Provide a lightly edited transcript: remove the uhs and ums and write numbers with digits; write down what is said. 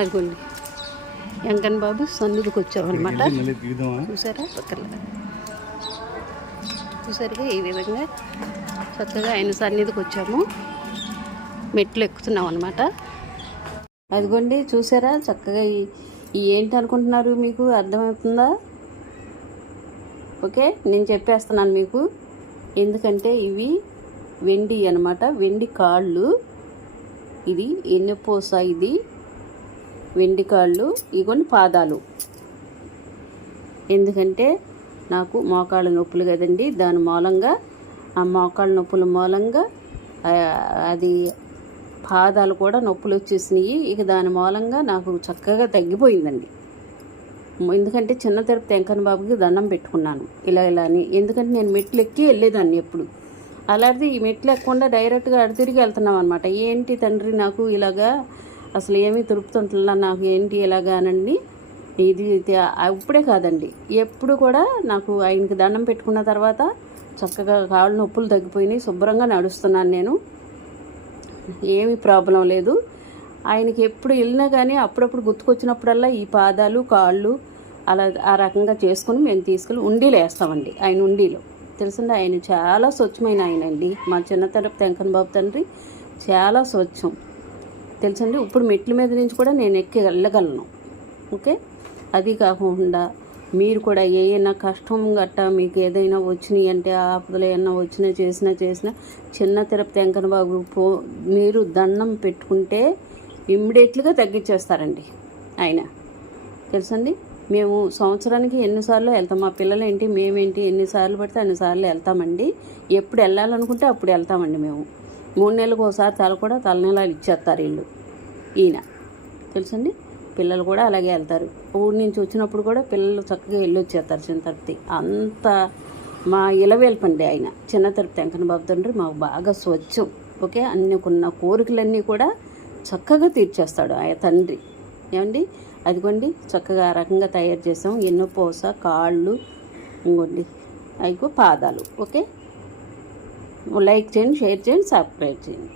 అదిగోండి వెంకన్న బాబు సన్నిధికి వచ్చామన్నమాట. చూసారా పక్కన చూసారుగా ఈ విధంగా చక్కగా ఆయన సన్నిధికి వచ్చాము. మెట్లు ఎక్కుతున్నాం అనమాట. అదిగోండి చూసారా చక్కగా ఈ ఏంటి అనుకుంటున్నారు, మీకు అర్థమవుతుందా? ఓకే, నేను చెప్పేస్తున్నాను మీకు. ఎందుకంటే ఇవి వెండి అనమాట, వెండి కాళ్ళు. ఇది ఎన్నెపోస, ఇది వెండి కాళ్ళు, ఇగోండి పాదాలు. ఎందుకంటే నాకు మోకాళ్ళ నొప్పులు కదండి, దాని మూలంగా ఆ మోకాళ్ళ నొప్పుల మూలంగా అది పాదాలు కూడా నొప్పులు వచ్చేసినాయి. ఇక దాని మూలంగా నాకు చక్కగా తగ్గిపోయిందండి. ఎందుకంటే చిన్న తిరుపతి వెంకన్న బాబుకి దండం పెట్టుకున్నాను ఇలా అని. ఎందుకంటే నేను మెట్లు ఎక్కి వెళ్ళేదాన్ని ఎప్పుడు, అలాంటిది ఈ మెట్లు ఎక్కకుండా డైరెక్ట్గా అటు తిరిగి వెళ్తున్నాం అనమాట. ఏంటి తండ్రి నాకు ఇలాగా అసలు ఏమీ తిరుపుతుంటలా, నాకు ఏంటి ఇలాగా అనండి. ఇది ఇప్పుడే కాదండి, ఎప్పుడు కూడా నాకు ఆయనకి దండం పెట్టుకున్న తర్వాత చక్కగా కాళ్ళు నొప్పులు తగ్గిపోయినాయి. శుభ్రంగా నడుస్తున్నాను నేను, ఏమీ ప్రాబ్లం లేదు. ఆయనకి ఎప్పుడు వెళ్ళినా కానీ అప్పుడప్పుడు గుర్తుకొచ్చినప్పుడల్లా ఈ పాదాలు కాళ్ళు అలా ఆ రకంగా చేసుకుని మేము తీసుకెళ్ళి ఉండీలో వేస్తామండి. ఆయన ఉండీలో తెలిసింది, ఆయన చాలా స్వచ్ఛమైన ఆయన అండి. మా చిన్న తిరుపతి వెంకన్న బాబు తండ్రి చాలా స్వచ్ఛం తెలుసండి. ఇప్పుడు మెట్ల మీద నుంచి కూడా నేను ఎక్కి వెళ్ళగలను. ఓకే, అది కాకుండా మీరు కూడా ఏదైనా కష్టం గట్టా మీకు ఏదైనా వచ్చినాయి అంటే, ఆపదలు ఏమన్నా వచ్చినా చేసినా చిన్న తిరుపతి వెంకన్న బాబు మీరు దండం పెట్టుకుంటే ఇమ్మీడియట్గా తగ్గించేస్తారండి ఆయన. తెలుసండి, మేము సంవత్సరానికి ఎన్నిసార్లు వెళ్తాం, మా పిల్లలు ఏంటి మేమేంటి ఎన్నిసార్లు పడితే అన్నిసార్లు వెళ్తామండి. ఎప్పుడు వెళ్ళాలనుకుంటే అప్పుడు వెళ్తామండి మేము. 3 నెలలకు ఒకసారి తలనీలాలు ఇచ్చేస్తారు వీళ్ళు, ఈయన. తెలుసండి, పిల్లలు కూడా అలాగే వెళ్తారు. ఊరి నుంచి వచ్చినప్పుడు కూడా పిల్లలు చక్కగా వెళ్ళొచ్చేస్తారు చిన్న తిరుపతి. అంత మా ఇలవేల్పండి ఆయన చిన్న తిరుపతి వెంకన్న బాబు తండ్రి. మాకు బాగా స్వచ్ఛం. ఓకే, అన్నికున్న కోరికలన్నీ కూడా చక్కగా తీర్చేస్తాడు ఆయన తండ్రి. ఏమండి, అదిగోండి చక్కగా ఆ రకంగా తయారు చేసాం. ఎన్నో పోస కాళ్ళు, ఇంకోండి అయిపో పాదాలు. ఓకే, లైక్ చేయండి, షేర్ చేయండి, సబ్స్క్రైబ్ చేయండి.